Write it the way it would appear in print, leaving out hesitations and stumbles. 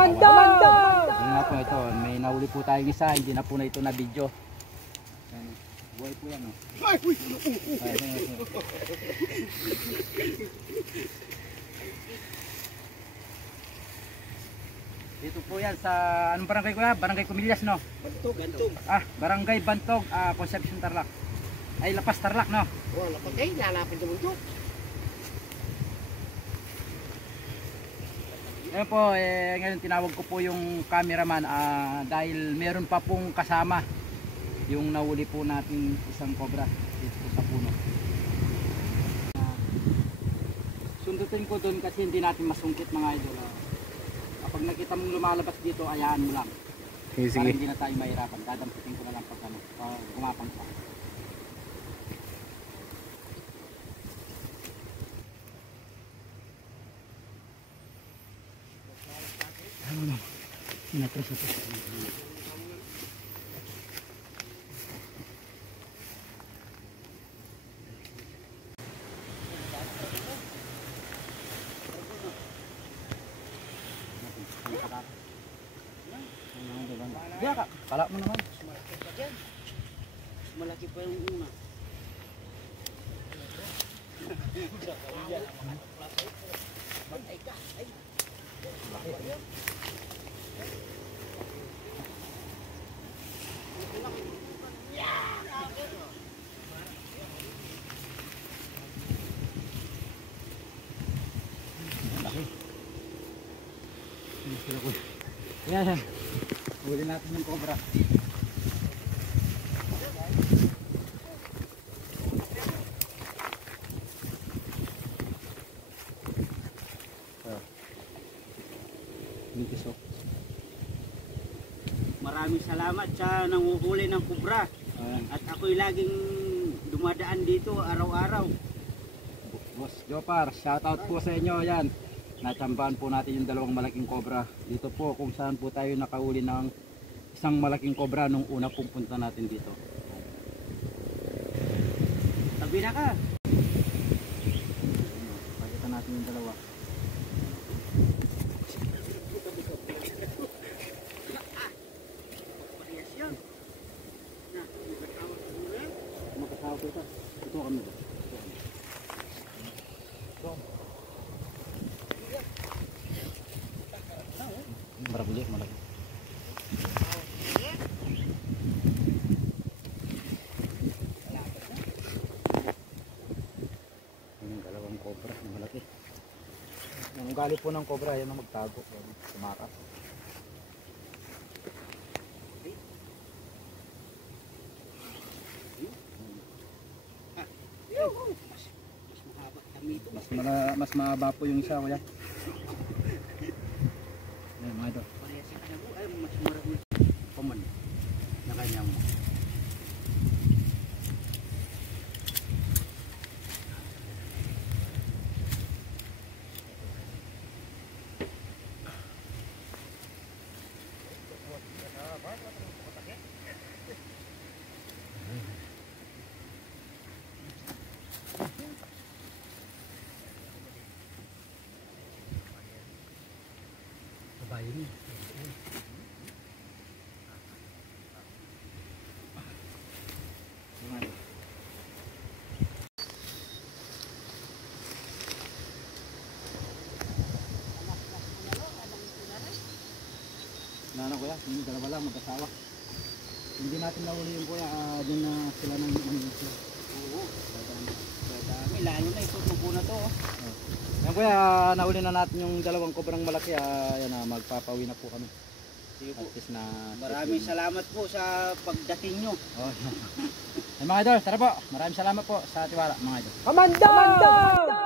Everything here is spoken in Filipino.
Komando! Yun nga po ito, may nahuli po tayong isa, hindi na po na ito na video. Buhay po yan, oh. Dito po yan sa, anong barangay ko yan? Barangay Kumillas, no? Bantog, Bantog. Barangay Bantog, Concepcion Tarlac. Ay, Lapas Tarlac, no? Oh, Lapas, lalapit naman ito. Ngayon po, ngayon tinawag ko po yung cameraman dahil meron pa pong kasama yung nahuli po natin isang cobra dito sa puno. Sundutin ko doon kasi hindi natin masungkit mga idol. Kapag nakita mong lumalabas dito, ayahan mo lang. Sige. Para hindi na tayo mahirapan. Dadamputin ko na lang pag gumapang pa. Ano na? Natras ito. Diya ka, kala mo naman. Malaki pa dyan. Malaki pa yung una. Matay ka. Ay. Yan. Huli natin yung cobra. Maraming salamat sa nanguhuli ng kubra. At ako'y laging dumadaan dito araw-araw. Boss Jopar, shoutout po sa inyo. Yan. Natambahan po natin yung dalawang malaking cobra. Dito po kung saan po tayo nakahuli ng isang malaking cobra nung una pong punta natin dito. Tabi na ka. Pakita natin yung dalawa. Makasama po ito. Ito kami. Marabuli, malaki. Yung dalawang cobra na malaki. Yung ugali po ng cobra, yan ang magtago. Tumakas. Mas mahaba po yung isa, kuya. Ayan mga ito. Ay, mas marami. Common na kanyang babae. Ano kuya, yung dalawa lang mag-asawa. Hindi natin nahuli yung kuya, dyan na sila nang sila. Oo. Dami, lalo na ito tubo na to. Yan kuya, nahuli na natin yung dalawang kobrang malaki. Yan na, magpapawi na po kami. Sige po. At least na Maraming salamat po sa pagdating nyo. Ay mga idol, tara po. Maraming salamat po sa tiwala mga idol. Komando!